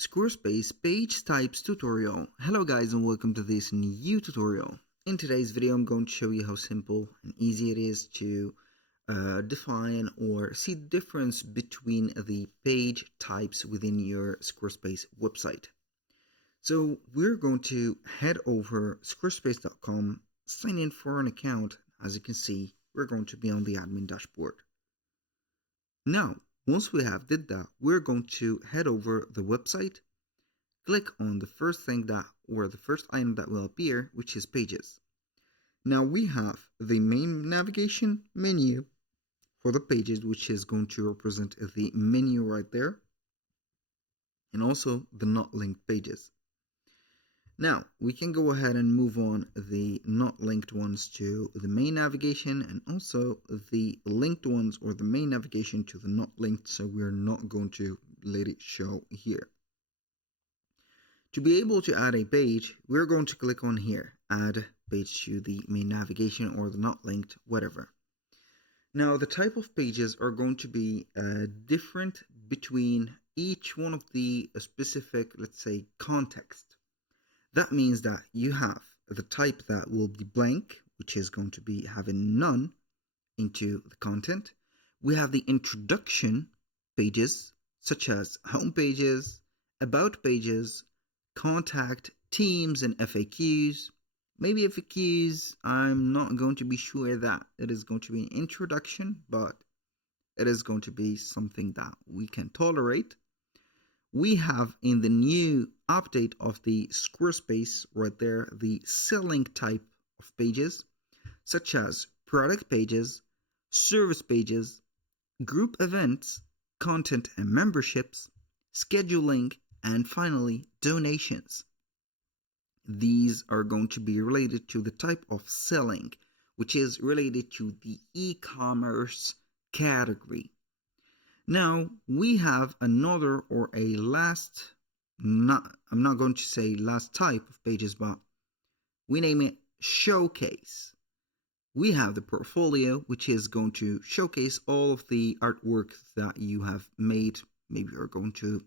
Squarespace Page Types tutorial. Hello guys and welcome to this new tutorial. In today's video I'm going to show you how simple and easy it is to define or see the difference between the page types within your Squarespace website. So we're going to head over squarespace.com, sign in for an account. As you can see, we're going to be on the admin dashboard. Now, once we have did that, we're going to head over the website, click on the first thing that, or the first item that will appear, which is pages. Now we have the main navigation menu for the pages, which is going to represent the menu right there, and also the not linked pages. Now we can go ahead and move on the not linked ones to the main navigation, and also the linked ones or the main navigation to the not linked, so we're not going to let it show here. To be able to add a page, we're going to click on here, add page to the main navigation or the not linked, whatever. Now the type of pages are going to be different between each one of the specific, let's say, context. That means that you have the type that will be blank, which is going to be having none into the content. We have the introduction pages, such as home pages, about pages, contact, teams, and FAQs. Maybe FAQs, I'm not going to be sure that it is going to be an introduction, but it is going to be something that we can tolerate. We have in the new update of the Squarespace right there the selling type of pages, such as product pages, service pages, group events, content and memberships, scheduling, and finally donations. These are going to be related to the type of selling, which is related to the e-commerce category. Now we have another or a last, I'm not going to say last type of pages, but we name it showcase. We have the portfolio, which is going to showcase all of the artwork that you have made. Maybe you're going to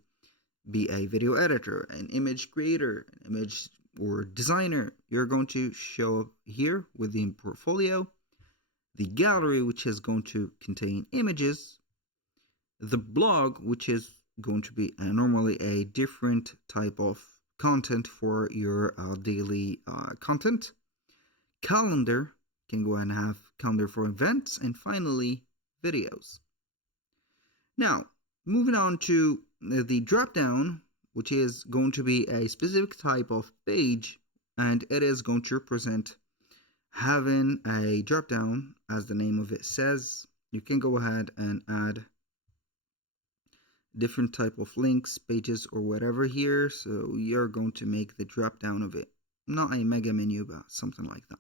be a video editor, an image creator, an image or designer. You're going to show up here within portfolio. The gallery, which is going to contain images. The blog, which is going to be normally a different type of content for your daily content. Calendar, can go ahead and have calendar for events, and finally videos. Now moving on to the drop down, which is going to be a specific type of page, and it is going to represent having a drop down, as the name of it says. You can go ahead and add different type of links, pages, or whatever here. So you're going to make the drop down of it, not a mega menu, but something like that.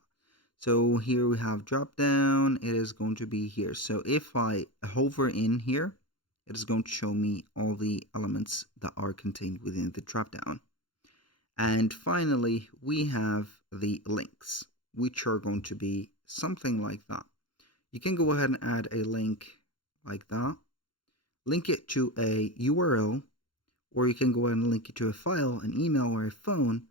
So here we have drop down. It is going to be here. So if I hover in here, it is going to show me all the elements that are contained within the drop down. And finally, we have the links, which are going to be something like that. You can go ahead and add a link like that. Link it to a URL, or you can go ahead and link it to a file, an email, or a phone,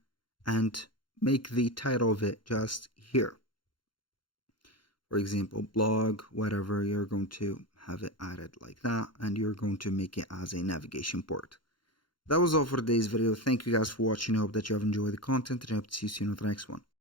and make the title of it just here. For example, blog, whatever, you're going to have it added like that, and you're going to make it as a navigation port. That was all for today's video. Thank you guys for watching. I hope that you have enjoyed the content, and I hope to see you soon on the next one.